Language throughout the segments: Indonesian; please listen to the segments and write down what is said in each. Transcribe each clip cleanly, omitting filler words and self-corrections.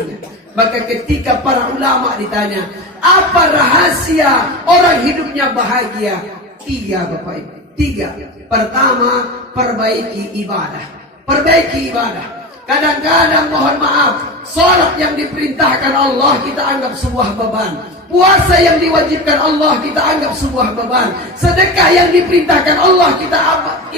kondisinya. Maka ketika para ulama ditanya, apa rahasia orang hidupnya bahagia? 3 Bapak Ibu, 3. Pertama, perbaiki ibadah. Perbaiki ibadah. Kadang-kadang mohon maaf, salat yang diperintahkan Allah kita anggap sebuah beban. Puasa yang diwajibkan Allah kita anggap sebuah beban. Sedekah yang diperintahkan Allah kita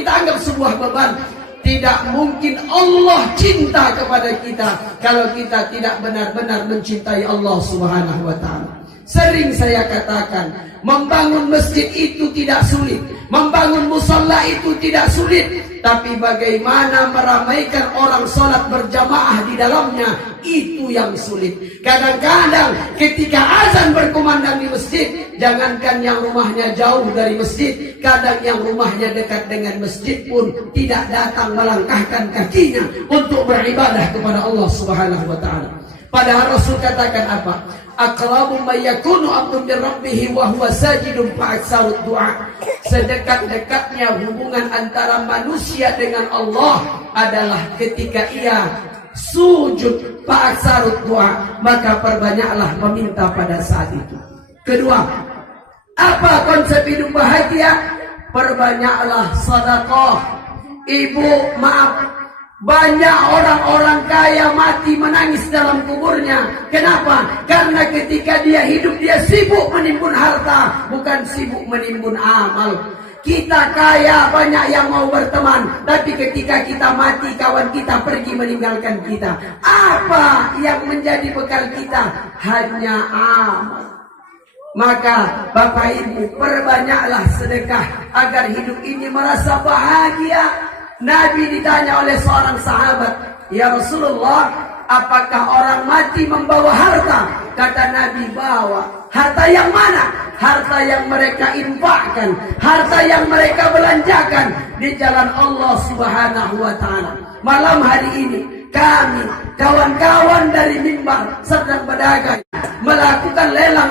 anggap sebuah beban. Tidak mungkin Allah cinta kepada kita kalau kita tidak benar-benar mencintai Allah Subhanahu wa taala. Sering saya katakan, membangun masjid itu tidak sulit, membangun musalla itu tidak sulit, tapi bagaimana meramaikan orang sholat berjamaah di dalamnya, itu yang sulit. Kadang-kadang ketika azan berkumandang di masjid, jangankan yang rumahnya jauh dari masjid, kadang yang rumahnya dekat dengan masjid pun tidak datang melangkahkan kakinya untuk beribadah kepada Allah Subhanahu wa taala. Padahal Rasul katakan apa? Aqrabu ma yakunu 'abdun bi rabbih wa huwa sajidun fa'aksarud du'a. Sedekat-dekatnya hubungan antara manusia dengan Allah adalah ketika ia sujud fa'aksarud du'a, maka perbanyaklah meminta pada saat itu. Kedua, apa konsep hidup bahagia? Perbanyaklah sedekah. Ibu, maaf, banyak orang-orang kaya mati menangis dalam kuburnya. Kenapa? Karena ketika dia hidup dia sibuk menimbun harta, bukan sibuk menimbun amal. Kita kaya, banyak yang mau berteman, tapi ketika kita mati kawan kita pergi meninggalkan kita. Apa yang menjadi bekal kita? Hanya amal. Maka Bapak Ibu, perbanyaklah sedekah agar hidup ini merasa bahagia. Nabi ditanya oleh seorang sahabat, "Ya Rasulullah, apakah orang mati membawa harta?" Kata Nabi, "Bawa." Harta yang mana? Harta yang mereka infakkan, harta yang mereka belanjakan di jalan Allah Subhanahu wa taala. Malam hari ini kami, kawan-kawan dari mimbar sedang berdagang, melakukan lelang,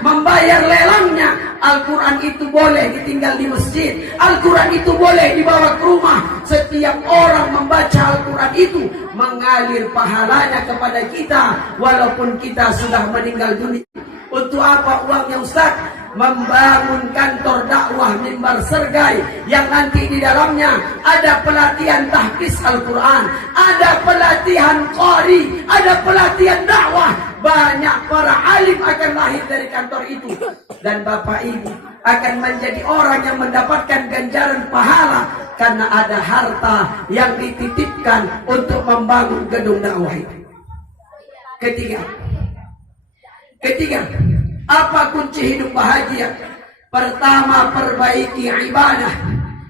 membayar lelangnya. Al-Quran itu boleh ditinggal di masjid, Al-Quran itu boleh dibawa ke rumah. Setiap orang membaca Al-Quran itu mengalir pahalanya kepada kita walaupun kita sudah meninggal dunia. Untuk apa uangnya Ustaz? Membangun kantor dakwah Mimbar Sergai yang nanti di dalamnya ada pelatihan tahfiz Al-Quran, ada pelatihan qari, ada pelatihan dakwah. Banyak para alim akan lahir dari kantor itu, dan Bapak Ibu akan menjadi orang yang mendapatkan ganjaran pahala karena ada harta yang dititipkan untuk membangun gedung dakwah itu. Ketiga, apa kunci hidup bahagia? Pertama, perbaiki ibadah.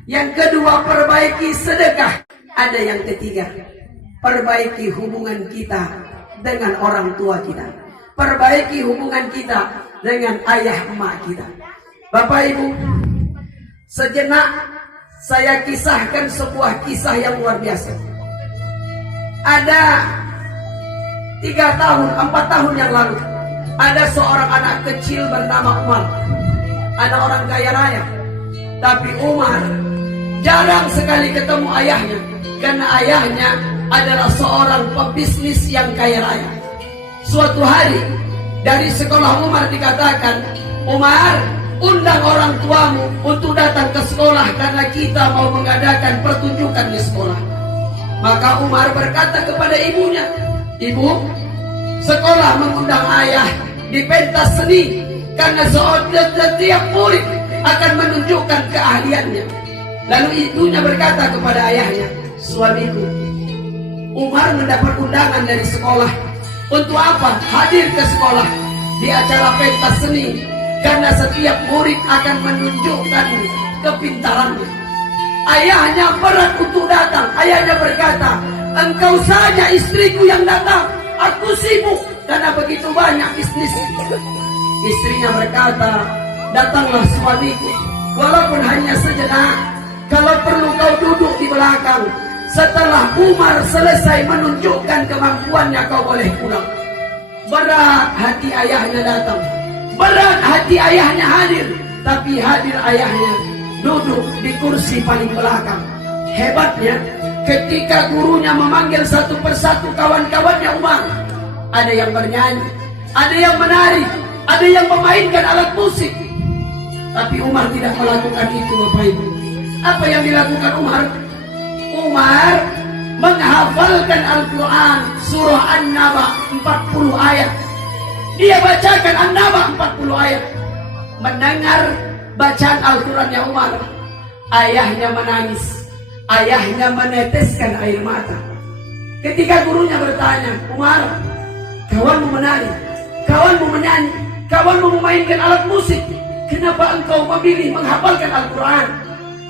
Yang kedua, perbaiki sedekah. Ada yang ketiga, perbaiki hubungan kita dengan orang tua kita. Perbaiki hubungan kita dengan ayah emak kita. Bapak Ibu, sejenak saya kisahkan sebuah kisah yang luar biasa. Ada 4 tahun yang lalu, ada seorang anak kecil bernama Umar. Anak orang kaya raya. Tapi Umar jarang sekali ketemu ayahnya, karena ayahnya adalah seorang pebisnis yang kaya raya. Suatu hari dari sekolah Umar dikatakan, "Umar, undang orang tuamu untuk datang ke sekolah karena kita mau mengadakan pertunjukan di sekolah." Maka Umar berkata kepada ibunya, "Ibu, sekolah mengundang ayah di pentas seni karena setiap murid akan menunjukkan keahliannya." Lalu ibunya berkata kepada ayahnya, "Suamiku, Umar mendapat undangan dari sekolah. Untuk apa? Hadir ke sekolah di acara pentas seni karena setiap murid akan menunjukkan kepintarannya." Ayahnya berat untuk datang. Ayahnya berkata, "Engkau saja istriku yang datang. Aku sibuk karena begitu banyak bisnis." Istrinya berkata, "Datanglah suamiku, walaupun hanya sejenak. Kalau perlu kau duduk di belakang. Setelah Umar selesai menunjukkan kemampuannya, kau boleh pulang." Berat hati ayahnya datang, berat hati ayahnya hadir. Tapi hadir ayahnya duduk di kursi paling belakang. Hebatnya, ketika gurunya memanggil satu persatu kawan-kawannya Umar, ada yang bernyanyi, ada yang menari, ada yang memainkan alat musik. Tapi Umar tidak melakukan itu, Bapak Ibu. Apa yang dilakukan Umar? Umar menghafalkan Al-Quran surah An-Naba 40 ayat. Dia bacakan An-Naba 40 ayat. Mendengar bacaan Al-Qurannya Umar, ayahnya menangis, ayahnya meneteskan air mata. Ketika gurunya bertanya, Umar, kawanmu menari, kawanmu menyanyi, kawanmu memainkan alat musik, kenapa engkau memilih menghafalkan Al-Quran?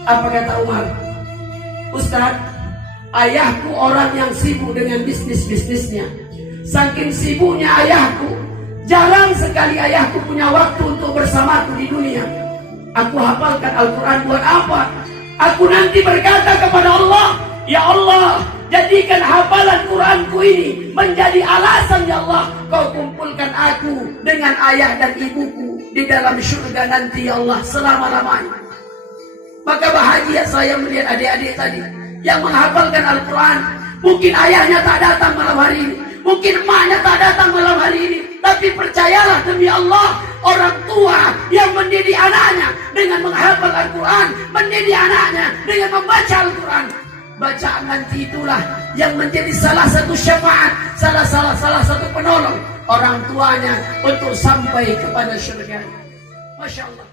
Apa kata Umar? Ustaz, ayahku orang yang sibuk dengan bisnisnya. Saking sibuknya ayahku, jarang sekali ayahku punya waktu untuk bersamaku di dunia. Aku hafalkan Al-Quran buat apa? Aku nanti berkata kepada Allah, ya Allah, jadikan hafalan Quranku ini menjadi alasan, ya Allah, kau kumpulkan aku dengan ayah dan ibuku di dalam surga nanti, ya Allah, selama-lamanya. Maka bahagia saya melihat adik-adik tadi yang menghafalkan Al-Quran. Mungkin ayahnya tak datang malam hari ini, mungkin emaknya tak datang malam hari ini, tapi percayalah demi Allah, orang tua yang mendidik anaknya dengan menghafal Al-Quran, mendidik anaknya dengan membaca Al-Quran, bacaan nanti itulah yang menjadi salah satu syafaat, salah satu penolong orang tuanya untuk sampai kepada surga. Masya Allah.